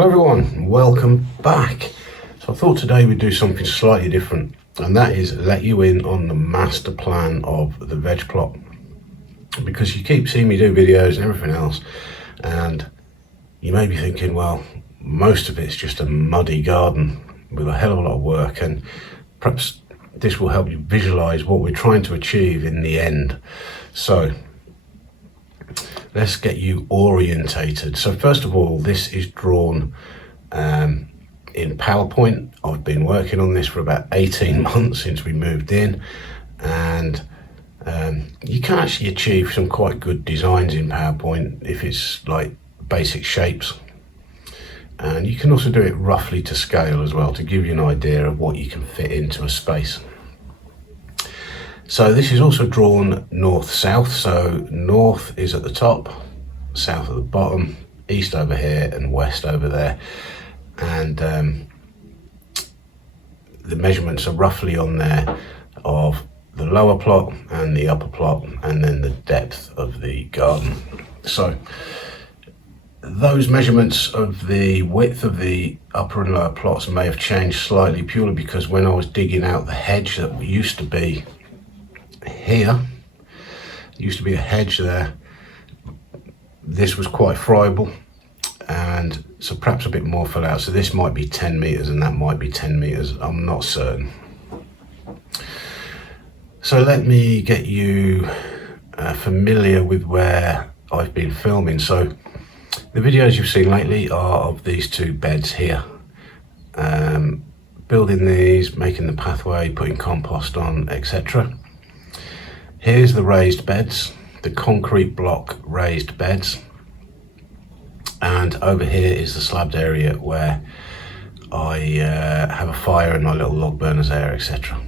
Hello everyone, welcome back. So I thought today we'd do something slightly different, and that is let you in on the master plan of the veg plot, because you keep seeing me do videos and everything else, and you may be thinking, well, most of it's just a muddy garden with a hell of a lot of work, and perhaps this will help you visualize what we're trying to achieve in the end. So let's get you orientated. So first of all, this is drawn in PowerPoint. I've been working on this for about 18 months since we moved in, and you can actually achieve some quite good designs in PowerPoint if it's like basic shapes, and you can also do it roughly to scale as well to give you an idea of what you can fit into a space. So this is also drawn north-south, so north is at the top, south at the bottom, east over here and west over there, and the measurements are roughly on there of the lower plot and the upper plot, and then the depth of the garden. So those measurements of the width of the upper and lower plots may have changed slightly, purely because when I was digging out the hedge that used to be here, used to be a hedge there, this was quite friable, and so perhaps a bit more fell out. So this might be 10 meters and that might be 10 meters, I'm not certain. So let me get you familiar with where I've been filming. So the videos you've seen lately are of these two beds here, building these, making the pathway, putting compost on, etc. Here's the raised beds, the concrete block raised beds, and over here is the slabbed area where I have a fire and my little log burners there, etc.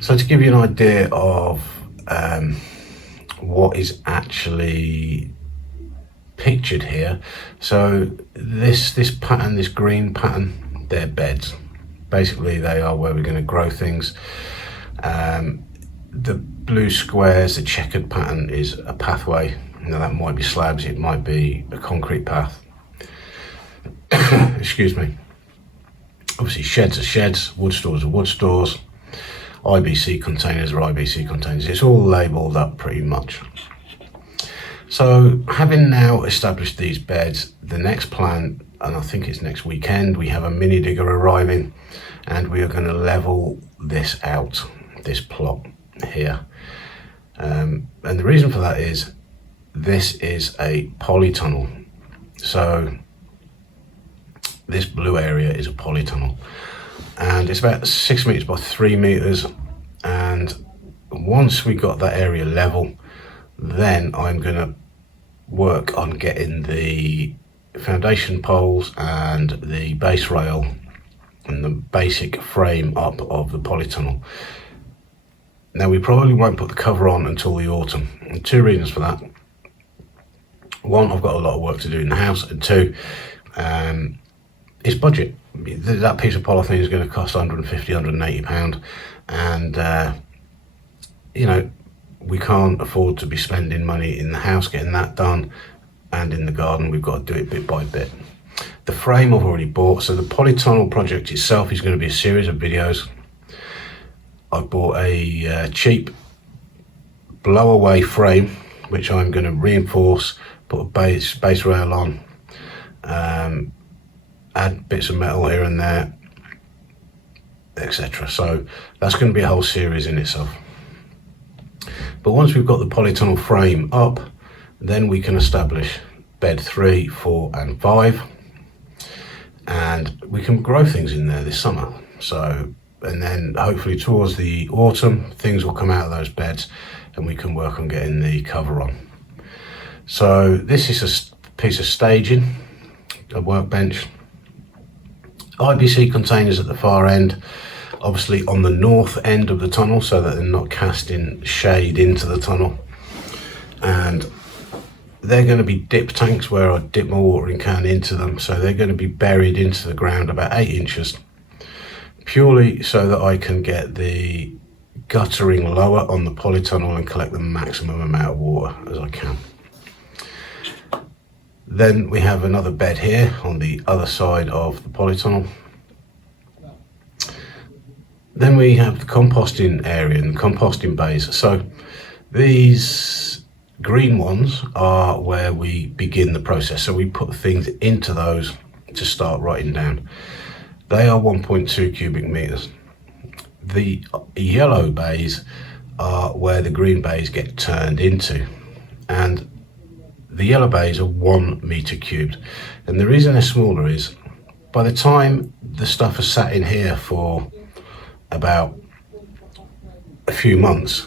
So to give you an idea of what is actually pictured here, so this pattern, this green pattern, they're beds. Basically they are where we're going to grow things. The blue squares, the checkered pattern, is a pathway. Now that might be slabs, it might be a concrete path. Excuse me. Obviously sheds are sheds, wood stores are wood stores, IBC containers are IBC containers. It's all labelled up pretty much. So having now established these beds, the next plan, and I think it's next weekend, we have a mini digger arriving, and we are going to level this out, this plot here, and the reason for that is this is a polytunnel. So this blue area is a polytunnel, and it's about 6 meters by 3 meters, and once we got that area level, then I'm going to work on getting the foundation poles and the base rail and the basic frame up of the polytunnel. Now we probably won't put the cover on until the autumn, and two reasons for that. One, I've got a lot of work to do in the house, and two, it's budget. That piece of polythene is going to cost 150, 180 pound, and you know, we can't afford to be spending money in the house getting that done, and in the garden we've got to do it bit by bit. The frame I've already bought, so the polytunnel project itself is going to be a series of videos. I bought a cheap blow-away frame, which I'm going to reinforce, put a base rail on, add bits of metal here and there, etc. So that's going to be a whole series in itself. But once we've got the polytunnel frame up, then we can establish bed 3, 4 and 5, and we can grow things in there this summer. So, and then hopefully towards the autumn things will come out of those beds and we can work on getting the cover on. So this is a piece of staging, a workbench, IBC containers at the far end, obviously on the north end of the tunnel so that they're not casting shade into the tunnel, and they're going to be dip tanks where I dip my watering can into them, so they're going to be buried into the ground about 8 inches, purely so that I can get the guttering lower on the polytunnel and collect the maximum amount of water as I can. Then we have another bed here on the other side of the polytunnel. Then we have the composting area and the composting bays. So these green ones are where we begin the process. So we put things into those to start writing down. They are 1.2 cubic meters. The yellow bays are where the green bays get turned into. And the yellow bays are 1 meter cubed. And the reason they're smaller is by the time the stuff has sat in here for about a few months,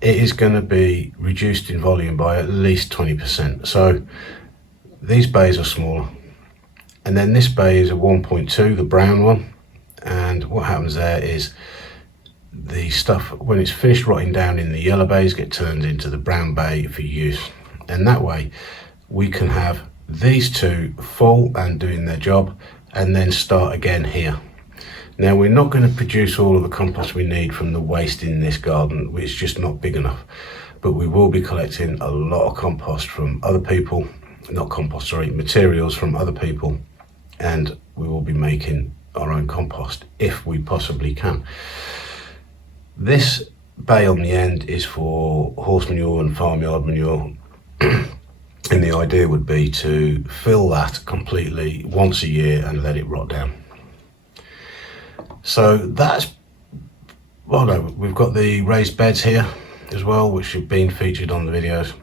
it is going to be reduced in volume by at least 20%. So these bays are smaller. And then this bay is a 1.2, the brown one. And what happens there is the stuff, when it's finished rotting down in the yellow bays, get turned into the brown bay for use. And that way we can have these two full and doing their job, and then start again here. Now we're not going to produce all of the compost we need from the waste in this garden, which is just not big enough, but we will be collecting a lot of compost from other people, materials from other people, and we will be making our own compost if we possibly can. This bay on the end is for horse manure and farmyard manure. And the idea would be to fill that completely once a year and let it rot down. So that's, well, no, we've got the raised beds here as well, which have been featured on the videos.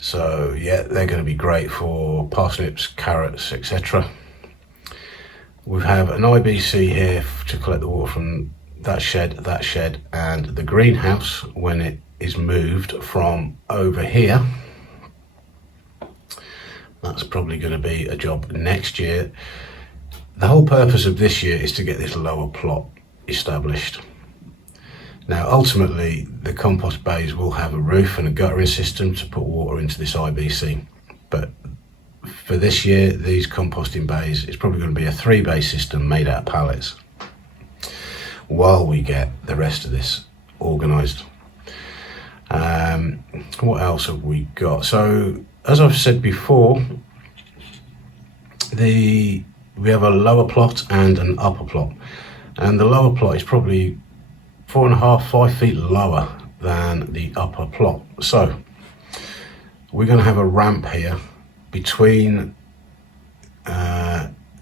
So yeah, they're going to be great for parsnips, carrots, etc. We have an IBC here to collect the water from that shed, and the greenhouse when it is moved from over here. That's probably going to be a job next year. The whole purpose of this year is to get this lower plot established. Now ultimately the compost bays will have a roof and a guttering system to put water into this IBC, but for this year these composting bays, it's probably going to be a 3-bay system made out of pallets while we get the rest of this organised. What else have we got? So as I've said before, we have a lower plot and an upper plot, and the lower plot is probably 4.5-5 feet lower than the upper plot. So we're going to have a ramp here between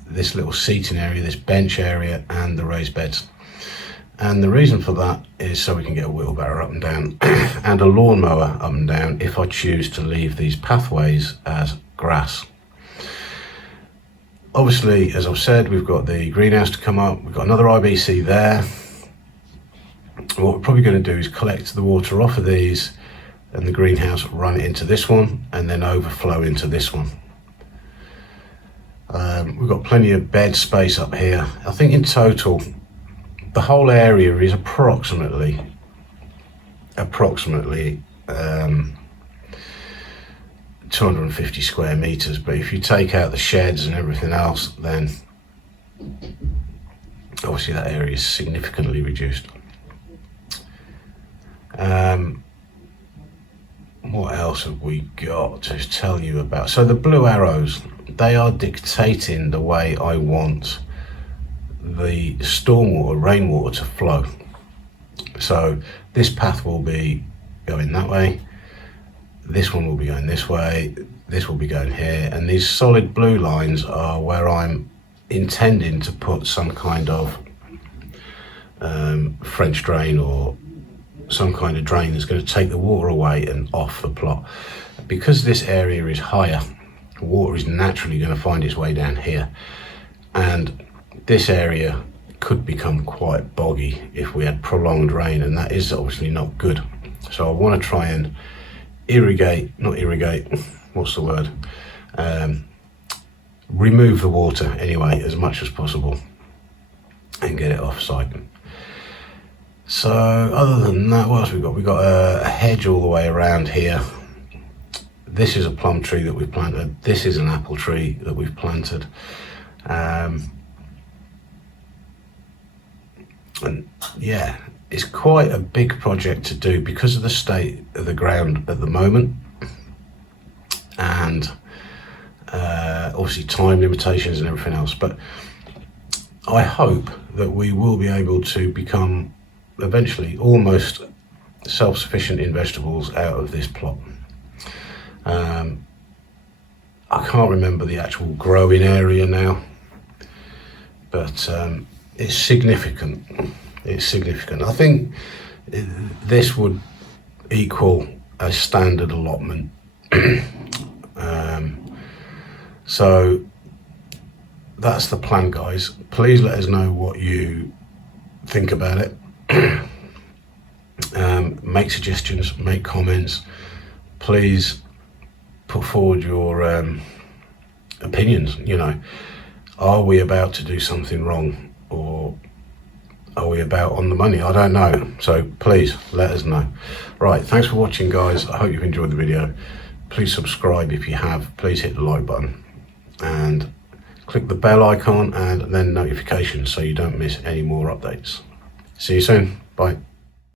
this little seating area, this bench area, and the raised beds. And the reason for that is so we can get a wheelbarrow up and down and a lawnmower up and down if I choose to leave these pathways as grass. Obviously, as I've said, we've got the greenhouse to come up, we've got another IBC there. What we're probably going to do is collect the water off of these and the greenhouse, run it into this one, and then overflow into this one. We've got plenty of bed space up here. I think in total the whole area is approximately 250 square meters, but if you take out the sheds and everything else, then obviously that area is significantly reduced. What else have we got to tell you about? So the blue arrows, they are dictating the way I want the stormwater, rainwater to flow. So this path will be going that way, this one will be going this way, this will be going here, and these solid blue lines are where I'm intending to put some kind of French drain or some kind of drain that's going to take the water away and off the plot. Because this area is higher, water is naturally going to find its way down here, and this area could become quite boggy if we had prolonged rain, and that is obviously not good. So I want to try and remove the water anyway as much as possible and get it off site. So other than that, what else we got? We've got a hedge all the way around here. This is a plum tree that we've planted. This is an apple tree that we've planted. And yeah, it's quite a big project to do because of the state of the ground at the moment. and obviously time limitations and everything else. But I hope that we will be able to become eventually almost self-sufficient in vegetables out of this plot. I can't remember the actual growing area now, but it's significant. It's significant. I think this would equal a standard allotment. So that's the plan, guys. Please let us know what you think about it. Make suggestions, make comments. Please put forward your opinions. You know, are we about to do something wrong, or are we about on the money? I don't know. So please let us know. Right, thanks for watching, guys. I hope you've enjoyed the video. Please subscribe if you have. Please hit the like button and click the bell icon and then notifications so you don't miss any more updates. See you soon. Bye.